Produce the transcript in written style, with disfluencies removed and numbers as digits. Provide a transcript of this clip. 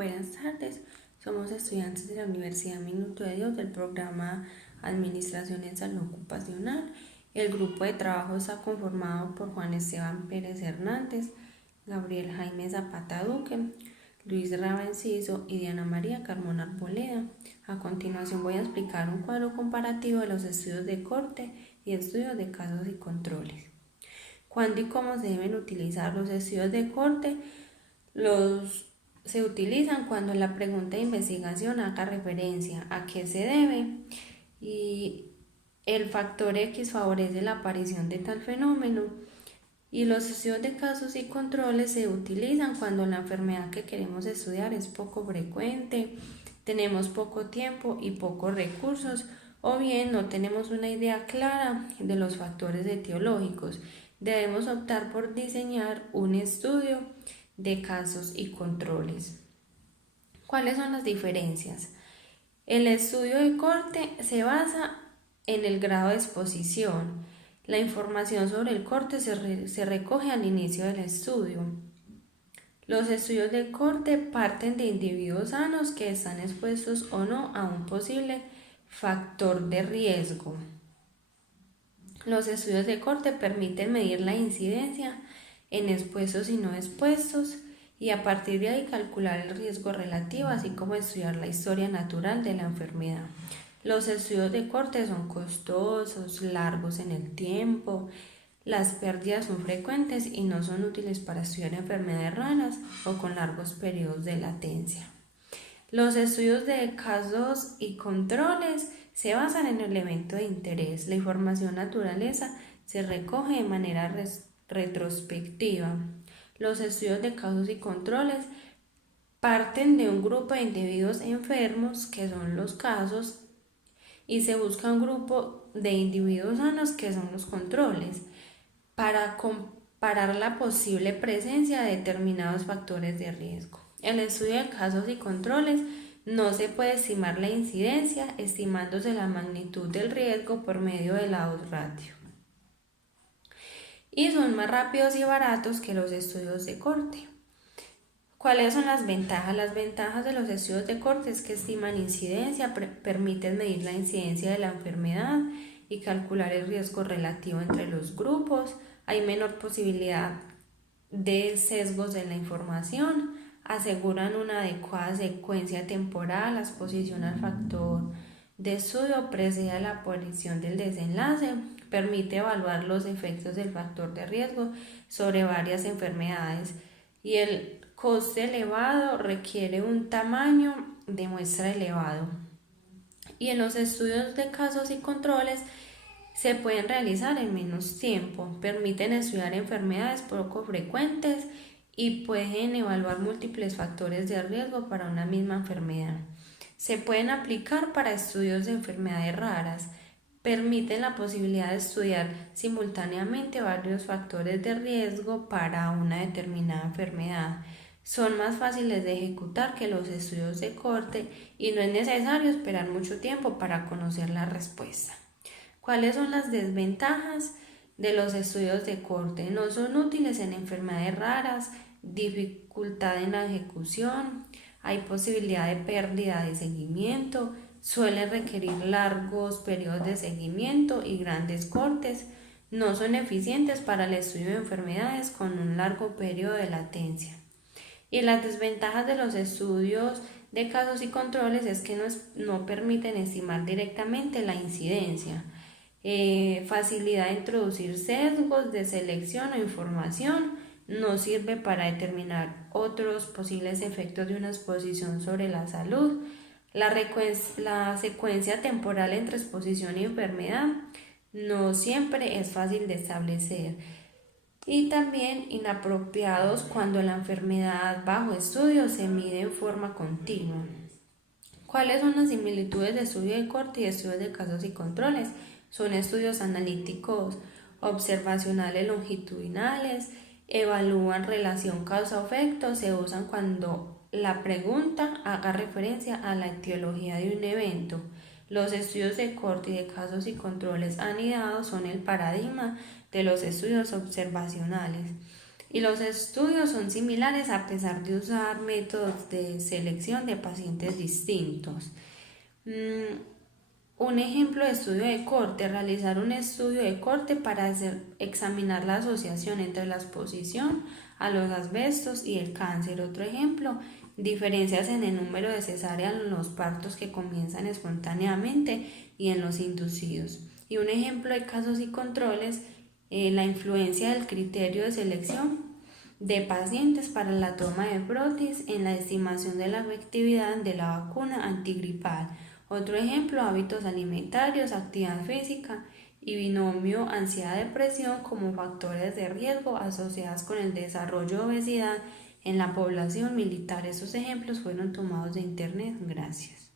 Buenas tardes, somos estudiantes de la Universidad Minuto de Dios del programa Administración en Salud Ocupacional. El grupo de trabajo está conformado por Juan Esteban Pérez Hernández, Gabriel Jaime Zapata Duque, Luis Raba Enciso y Diana María Carmona Arboleda. A continuación voy a explicar un cuadro comparativo de los estudios de corte y estudios de casos y controles. ¿Cuándo y cómo se deben utilizar los estudios de corte? Se utilizan cuando la pregunta de investigación haga referencia a qué se debe y el factor X favorece la aparición de tal fenómeno, y los estudios de casos y controles se utilizan cuando la enfermedad que queremos estudiar es poco frecuente, tenemos poco tiempo y pocos recursos, o bien no tenemos una idea clara de los factores etiológicos. Debemos optar por diseñar un estudio de casos y controles. ¿Cuáles son las diferencias? El estudio de corte se basa en el grado de exposición. La información sobre el corte se recoge al inicio del estudio. Los estudios de corte parten de individuos sanos que están expuestos o no a un posible factor de riesgo. Los estudios de corte permiten medir la incidencia en expuestos y no expuestos y a partir de ahí calcular el riesgo relativo, así como estudiar la historia natural de la enfermedad. Los estudios de corte son costosos, largos en el tiempo, las pérdidas son frecuentes y no son útiles para estudiar enfermedades raras o con largos periodos de latencia. Los estudios de casos y controles se basan en el elemento de interés. La información naturaleza se recoge de manera retrospectiva. Los estudios de casos y controles parten de un grupo de individuos enfermos, que son los casos, y se busca un grupo de individuos sanos, que son los controles, para comparar la posible presencia de determinados factores de riesgo. En el estudio de casos y controles no se puede estimar la incidencia, estimándose la magnitud del riesgo por medio de la odds ratio. Y son más rápidos y baratos que los estudios de corte. ¿Cuáles son las ventajas? Las ventajas de los estudios de corte es que estiman incidencia, permiten medir la incidencia de la enfermedad y calcular el riesgo relativo entre los grupos. Hay menor posibilidad de sesgos de la información, aseguran una adecuada secuencia temporal, la exposición al factor de estudio precede a la aparición del desenlace, permite evaluar los efectos del factor de riesgo sobre varias enfermedades, y el coste elevado requiere un tamaño de muestra elevado. Y en los estudios de casos y controles se pueden realizar en menos tiempo, permiten estudiar enfermedades poco frecuentes y pueden evaluar múltiples factores de riesgo para una misma enfermedad. Se pueden aplicar para estudios de enfermedades raras, permiten la posibilidad de estudiar simultáneamente varios factores de riesgo para una determinada enfermedad. Son más fáciles de ejecutar que los estudios de corte y no es necesario esperar mucho tiempo para conocer la respuesta. ¿Cuáles son las desventajas de los estudios de corte? No son útiles en enfermedades raras, dificultad en la ejecución, hay posibilidad de pérdida de seguimiento, suelen requerir largos periodos de seguimiento y grandes cortes, no son eficientes para el estudio de enfermedades con un largo periodo de latencia. Y las desventajas de los estudios de casos y controles es que no permiten estimar directamente la incidencia, facilidad de introducir sesgos de selección o información, no sirve para determinar otros posibles efectos de una exposición sobre la salud, la secuencia temporal entre exposición y enfermedad no siempre es fácil de establecer, y también inapropiados cuando la enfermedad bajo estudio se mide en forma continua. ¿Cuáles son las similitudes de estudio de corte y estudios de casos y controles? Son estudios analíticos observacionales longitudinales, evalúan relación causa-efecto, se usan cuando la pregunta haga referencia a la etiología de un evento. Los estudios de corte y de casos y controles anidados son el paradigma de los estudios observacionales. Y los estudios son similares a pesar de usar métodos de selección de pacientes distintos. Un ejemplo de estudio de corte: realizar un estudio de corte para examinar la asociación entre la exposición a los asbestos y el cáncer. Otro ejemplo: diferencias en el número de cesáreas en los partos que comienzan espontáneamente y en los inducidos. Y un ejemplo de casos y controles: la influencia del criterio de selección de pacientes para la toma de prótesis en la estimación de la efectividad de la vacuna antigripal. Otro ejemplo: hábitos alimentarios, actividad física y binomio ansiedad-depresión como factores de riesgo asociados con el desarrollo de obesidad en la población militar. Esos ejemplos fueron tomados de internet. Gracias.